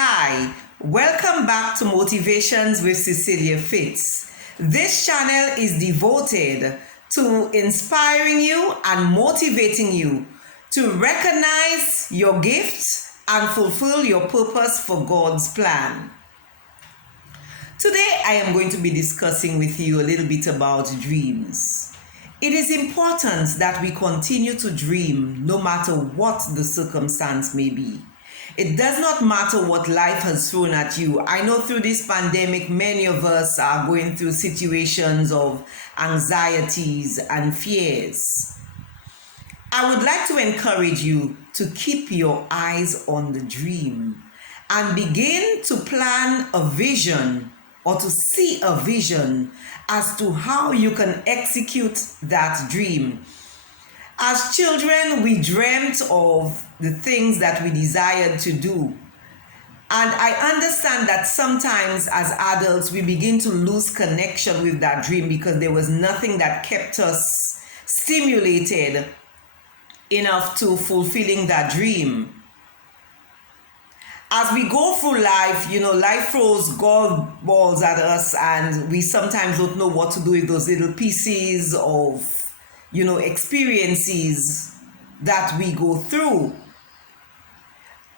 Hi, welcome back to Motivations with Cecilia Fitz. This channel is devoted to inspiring you and motivating you to recognize your gifts and fulfill your purpose for God's plan. Today, I am going to be discussing with you a little bit about dreams. It is important that we continue to dream no matter what the circumstance may be. It does not matter what life has thrown at you. I know through this pandemic, many of us are going through situations of anxieties and fears. I would like to encourage you to keep your eyes on the dream and begin to plan a vision or to see a vision as to how you can execute that dream. As children, we dreamt of the things that we desired to do. And I understand that sometimes as adults, we begin to lose connection with that dream because there was nothing that kept us stimulated enough to fulfilling that dream. As we go through life, life throws golf balls at us and we sometimes don't know what to do with those little pieces of experiences that we go through.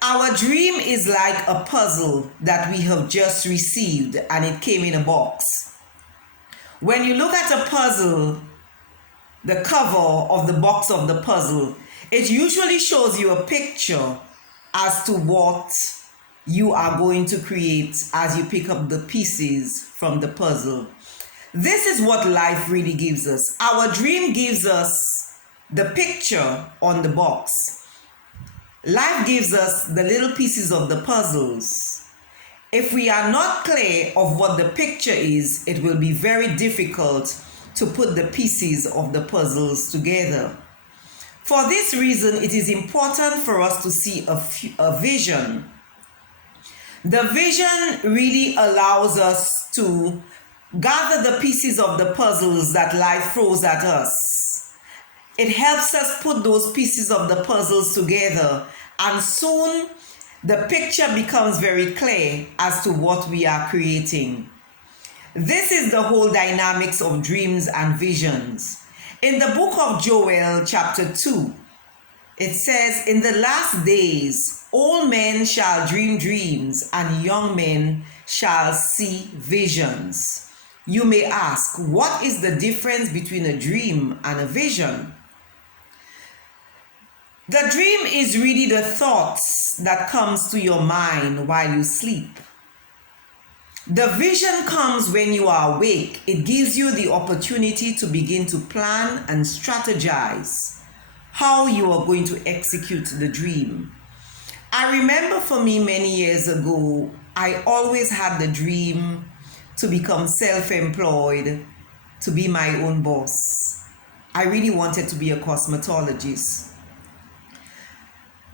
Our dream is like a puzzle that we have just received and it came in a box. When you look at a puzzle, the cover of the box of the puzzle, it usually shows you a picture as to what you are going to create as you pick up the pieces from the puzzle. This is what life really gives us. Our dream gives us the picture on the box. Life gives us the little pieces of the puzzles. If we are not clear of what the picture is, it will be very difficult to put the pieces of the puzzles together. For this reason, it is important for us to see a vision. The vision really allows us to gather the pieces of the puzzles that life throws at us. It helps us put those pieces of the puzzles together, and soon the picture becomes very clear as to what we are creating. This is the whole dynamics of dreams and visions. In the book of Joel, chapter 2, it says, "In the last days, old men shall dream dreams, and young men shall see visions." You may ask, what is the difference between a dream and a vision? The dream is really the thoughts that comes to your mind while you sleep. The vision comes when you are awake. It gives you the opportunity to begin to plan and strategize how you are going to execute the dream. I remember for me many years ago, I always had the dream to become self-employed, to be my own boss. I really wanted to be a cosmetologist.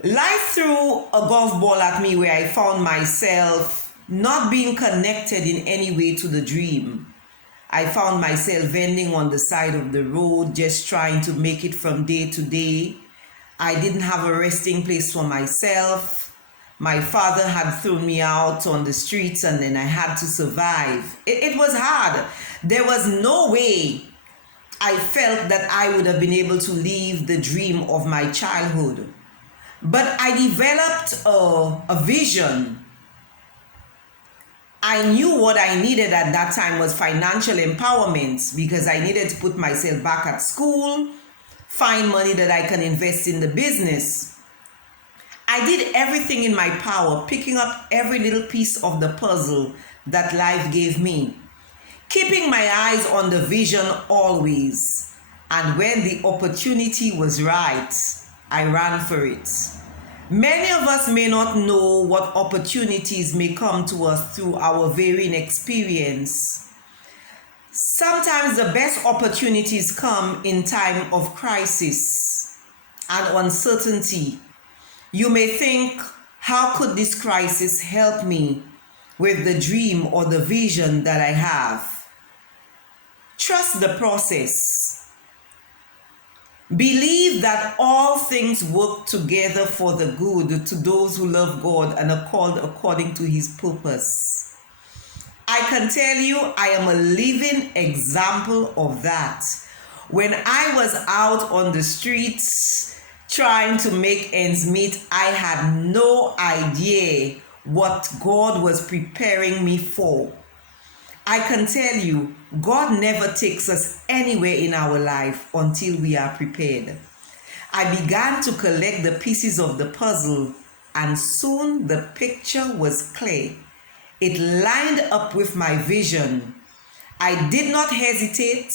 Life threw a golf ball at me where I found myself not being connected in any way to the dream. I found myself vending on the side of the road, just trying to make it from day to day. I didn't have a resting place for myself. My father had thrown me out on the streets and then I had to survive. It was hard. There was no way I felt that I would have been able to live the dream of my childhood. But I developed a vision. I knew what I needed at that time was financial empowerment because I needed to put myself back at school, find money that I can invest in the business. I did everything in my power, picking up every little piece of the puzzle that life gave me, keeping my eyes on the vision always. And when the opportunity was right, I ran for it. Many of us may not know what opportunities may come to us through our varying experience. Sometimes the best opportunities come in time of crisis and uncertainty. You may think, how could this crisis help me with the dream or the vision that I have? Trust the process. Believe that all things work together for the good to those who love God and are called according to his purpose. I can tell you, I am a living example of that. When I was out on the streets trying to make ends meet, I had no idea what God was preparing me for. I can tell you, God never takes us anywhere in our life until we are prepared. I began to collect the pieces of the puzzle, and soon the picture was clear. It lined up with my vision. I did not hesitate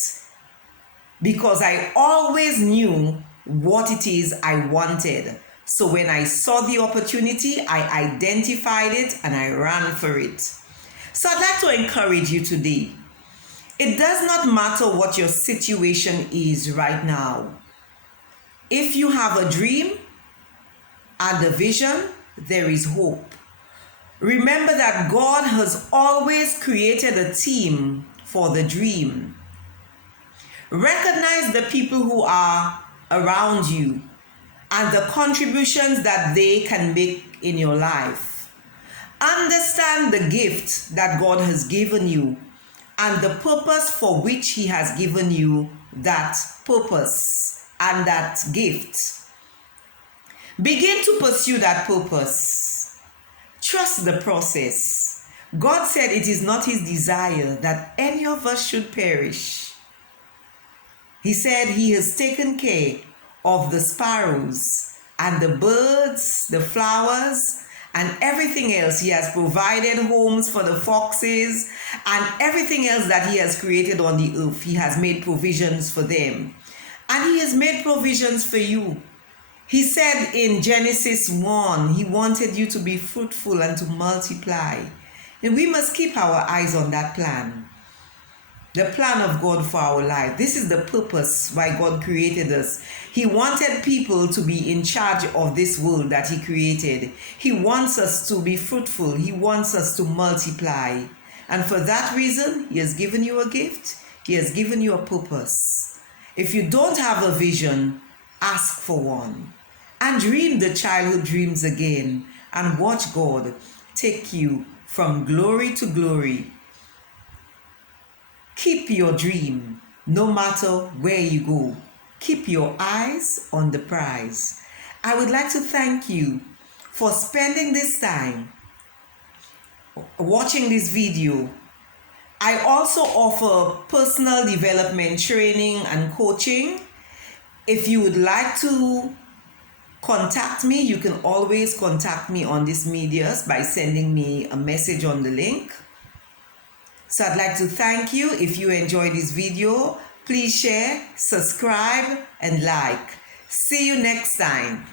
because I always knew what it is I wanted. So when I saw the opportunity, I identified it and I ran for it. So I'd like to encourage you today. It does not matter what your situation is right now. If you have a dream and a vision, there is hope. Remember that God has always created a team for the dream. Recognize the people who are around you and the contributions that they can make in your life. Understand the gift that God has given you and the purpose for which he has given you that purpose and that gift. Begin to pursue that purpose. Trust the process. God said it is not his desire that any of us should perish. He said he has taken care of the sparrows and the birds, the flowers, and everything else. He has provided homes for the foxes and everything else that he has created on the earth. He has made provisions for them. And he has made provisions for you. He said in Genesis 1, he wanted you to be fruitful and to multiply. And we must keep our eyes on that plan. The plan of God for our life. This is the purpose why God created us. He wanted people to be in charge of this world that he created. He wants us to be fruitful. He wants us to multiply. And for that reason, he has given you a gift. He has given you a purpose. If you don't have a vision, ask for one. And dream the childhood dreams again. And watch God take you from glory to glory. Keep your dream, no matter where you go. Keep your eyes on the prize. I would like to thank you for spending this time watching this video. I also offer personal development training and coaching. If you would like to contact me, you can always contact me on these medias by sending me a message on the link. So I'd like to thank you. If you enjoyed this video, please share, subscribe, and like. See you next time.